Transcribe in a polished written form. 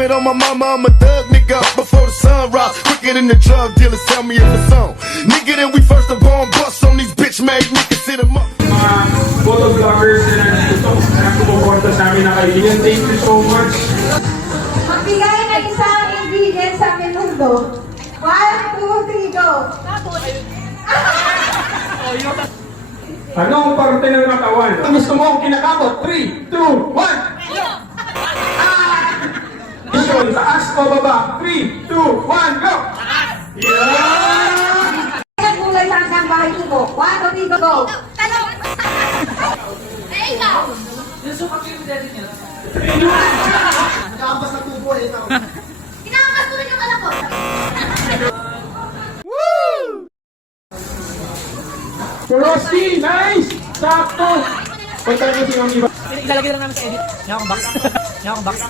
it on my mama, I'm a thug nigga before the sun rise. Quicker than the drug dealers, tell me if it's on. Nigga, then we first up on bust on these bitch made niggas, sit them up. Mga photovloggers na nandito na kumukonta sa amin na kaibigan. Thank you so much. Magbigay ng isang ingredient sa menudo. 1, 2, 3, go! Anong parte ng katawan? Gusto mo ang kinakabot? 3, 2, 1! Mission, taas o baba? 3, 2, 1, go! Yeah! Ang gulay sa hanggang bahay tubo. 1, 2, 3, go! Kinakamas ko rin yung anak ko. Frosty, nice! Sakto! Punta mo si Mami ba? Ilalagay lang namin sa edit. Yan akong box. Yan akong box.